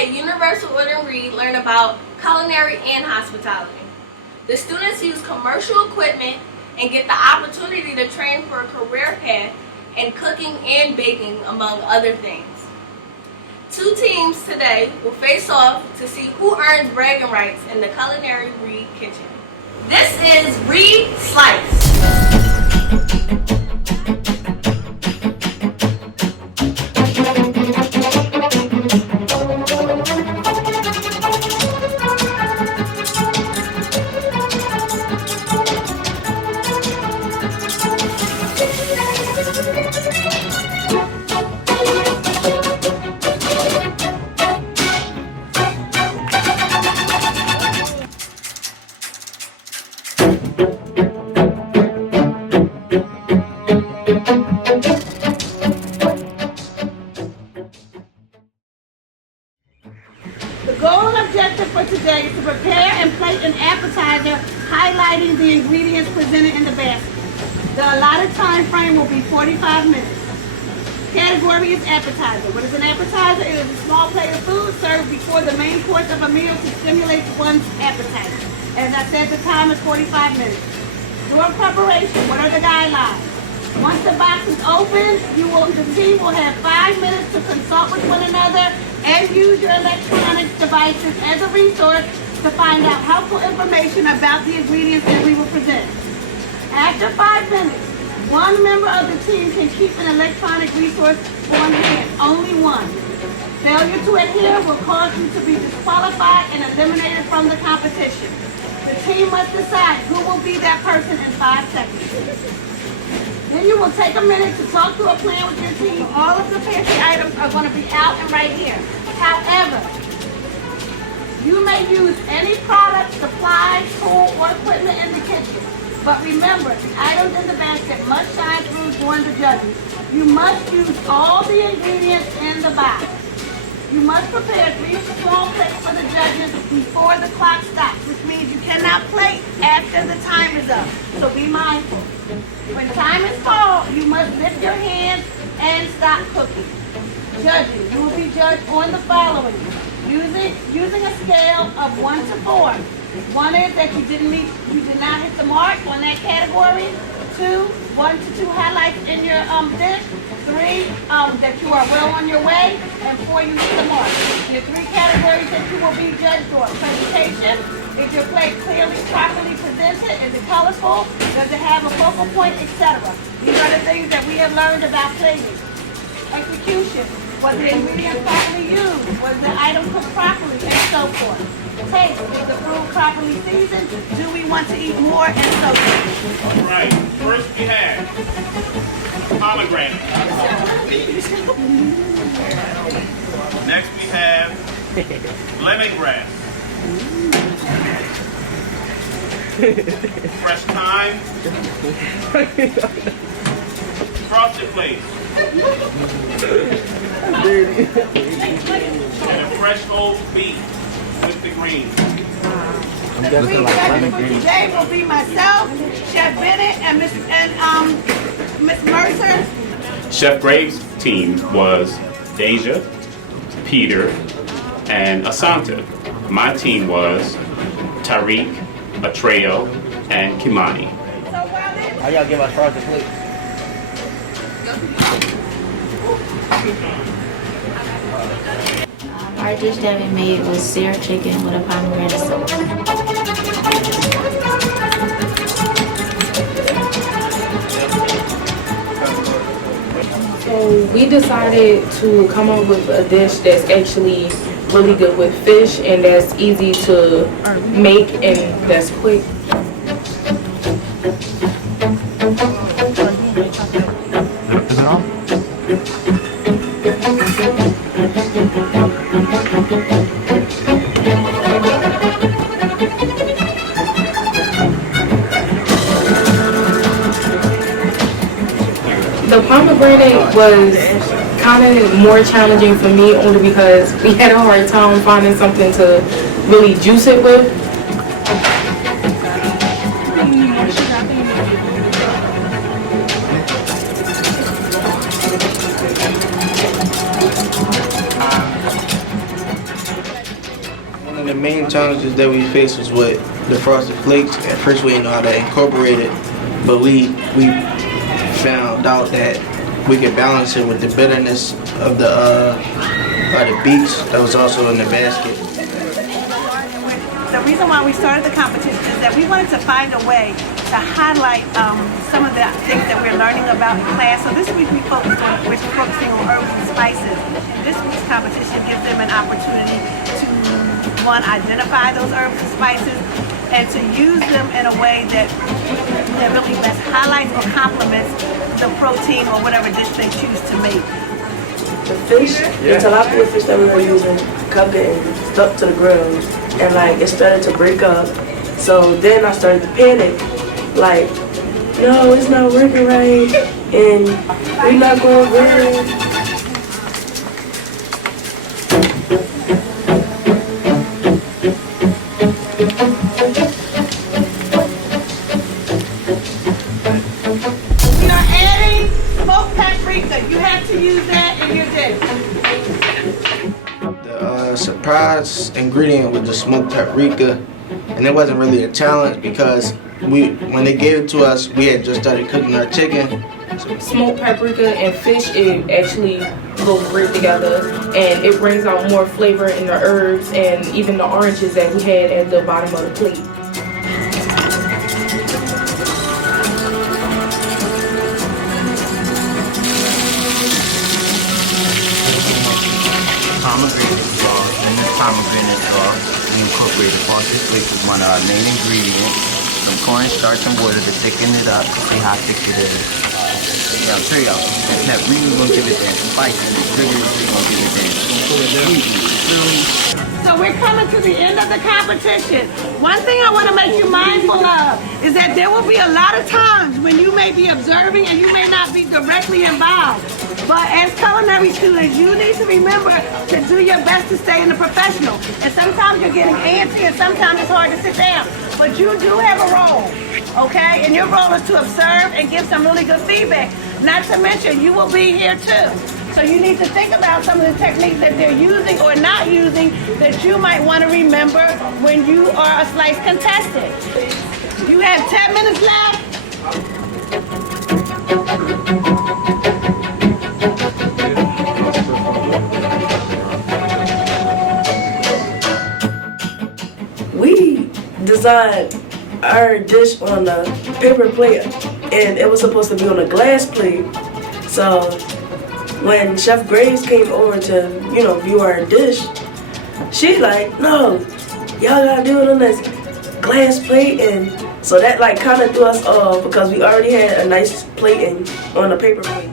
at Universal Wood & Reed learn about culinary and hospitality. The students use commercial equipment and get the opportunity to train for a career path in cooking and baking, among other things. Two teams today will face off to see who earns bragging rights in the culinary Reed kitchen. This is Ried Sliced. The goal and objective for today is to prepare and plate an appetizer highlighting the ingredients presented in the basket. The allotted time frame will be 45 minutes. Category is appetizer. What is an appetizer? It is a small plate of food served before the main course of a meal to stimulate one's appetite. As I said, the time is 45 minutes. During preparation, what are the guidelines? Once the box is open, the team will have 5 minutes to consult with one another and use your electronic devices as a resource to find out helpful information about the ingredients that we will present. After 5 minutes, one member of the team can keep an electronic resource on hand, only one. Failure to adhere will cause you to be disqualified and eliminated from the competition. The team must decide who will be that person in 5 seconds. Then you will take a minute to talk through a plan with your team. All of the pantry items are going to be out and right here. However, you may use any product, supply, tool, or equipment in the kitchen. But remember, the items in the basket must shine through during the judging. You must use all the ingredients in the box. You must prepare 3 small plates for the judges before the clock stops, which means you cannot plate after the time is up. So be mindful. When time is called, you must lift your hands and stop cooking. Judging. You will be judged on the following. Using a scale of 1 to 4. 1 is that you did not hit the mark on that category. 1 to 2 highlights in your dish. 3, that you are well on your way. And 4, you hit the mark. Your 3 categories that you will be judged on. Presentation. Is your plate clearly, properly presented? Is it colorful? Does it have a focal point, etc.? These are the things that we have learned about plating. Execution. Was the ingredient properly used? Was the item cooked properly? And so forth. Taste. Is the food properly seasoned? Do we want to eat more? And so forth. All right. First we have pomegranate. Next we have lemongrass. Fresh thyme. Frosted flakes. And a fresh whole beet with the greens. The 3 judges for today will be myself, Chef Bennett, and Miss Mercer. Chef Graves' team was Deja, Peter, and Asanta. My team was Tariq, Atreo, and Kimani. How y'all give us frosted flakes? Our dish that we made was seared chicken with a pomegranate sauce. So we decided to come up with a dish that's actually really good with fish and that's easy to make and that's quick. Is it on? The pomegranate was kind of more challenging for me only because we had a hard time finding something to really juice it with. main challenges that we faced was with the frosted flakes. At first we didn't know how to incorporate it, but we found out that we could balance it with the bitterness of the beets that was also in the basket. The reason why we started the competition is that we wanted to find a way to highlight some of the things that we're learning about in class. So this week we're focusing on herbs and spices. This week's competition gives them an opportunity to, one, identify those herbs and spices and to use them in a way that really best highlights or complements the protein or whatever dish they choose to make. The fish, the tilapia fish that we were using, cut it and stuck to the grill, and like it started to break up. So then I started to panic, like, no, it's not working right, and we're not going good. We are adding smoked paprika. You have to use that in your dish. The surprise ingredient was the smoked paprika, and it wasn't really a challenge because when they gave it to us, we had just started cooking our chicken. Smoked paprika and fish, it actually go great together, and it brings out more flavor in the herbs and even the oranges that we had at the bottom of the plate. Pomegranate sauce. In this pomegranate sauce, we incorporated frosted flakes as one of our main ingredients. Some cornstarch and water to thicken it up to see how thick it is. Yeah, I'll tell y'all, that paprika is gonna give it that spice, and the sugar is gonna give it that sweetness. So we're coming to the end of the competition. One thing I want to make you mindful of is that there will be a lot of times when you may be observing and you may not be directly involved. But as culinary students, you need to remember to do your best to stay in the professional. And sometimes you're getting antsy and sometimes it's hard to sit down. But you do have a role, okay? And your role is to observe and give some really good feedback. Not to mention, you will be here too. So you need to think about some of the techniques that they're using or not using that you might want to remember when you are a sliced contestant. You have 10 minutes left. We designed our dish on a paper plate, and it was supposed to be on a glass plate. So when Chef Graves came over to, view our dish, she like, no, y'all gotta do it on this glass plate. And so that like kind of threw us off because we already had a nice plating on a paper plate.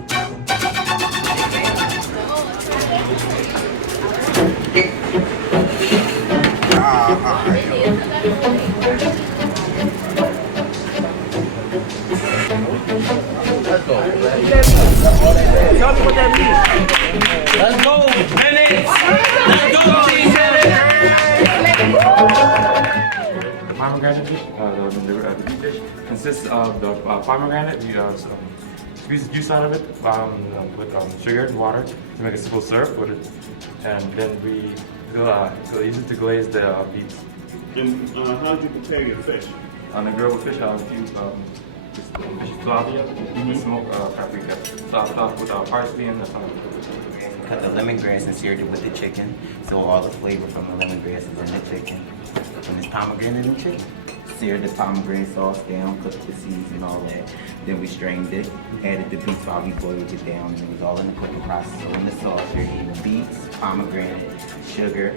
Tell me what that means. Let's go, minutes. Let's go, The pomegranate dish, the beef dish, consists of the pomegranate. We squeeze the juice out of it with sugar and water to make a simple syrup with it, and then we use it to glaze the beets. And how did you prepare your fish? On the grill with fish, I'll use tilapia with smoked paprika, topped off with parsley and Cut the lemongrass and seared it with the chicken, so all the flavor from the lemongrass is in the chicken. And it's pomegranate and chicken. Seared the pomegranate sauce down, cooked the seeds and all that. Then we strained it, added the beets while we boiled it down, and it was all in the cooking process. So in the sauce, you're eating beets, pomegranate, sugar.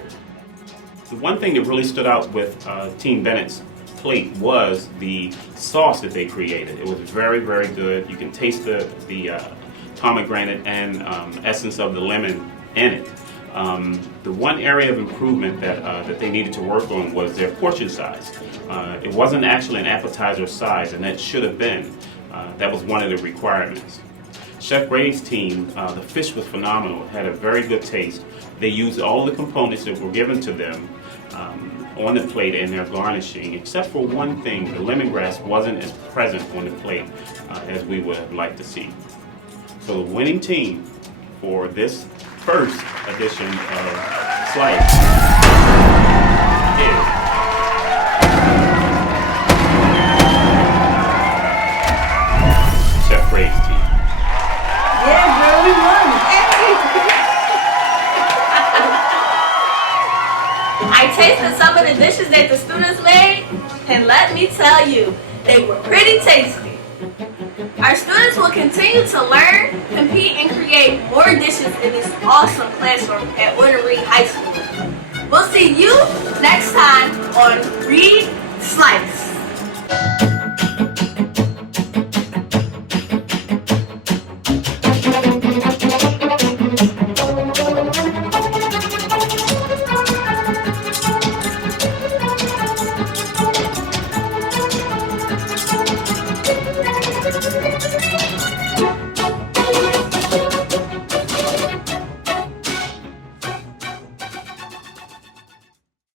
The one thing that really stood out with Team Bennett's plate was the sauce that they created. It was very, very good. You can taste the pomegranate and essence of the lemon in it. The one area of improvement that they needed to work on was their portion size. It wasn't actually an appetizer size, and that should have been. That was one of the requirements. Chef Graves' team, the fish was phenomenal, had a very good taste. They used all the components that were given to them on the plate in their garnishing, except for one thing: the lemongrass wasn't as present on the plate as we would have liked to see. So the winning team for this first edition of Sliced Chef Graves team. Yeah, girl, we won. I tasted some of the dishes that the students made, and let me tell you, they were pretty tasty. Our students will continue to learn, compete, and create more dishes in this awesome classroom at Ried High School. We'll see you next time on Ried Sliced.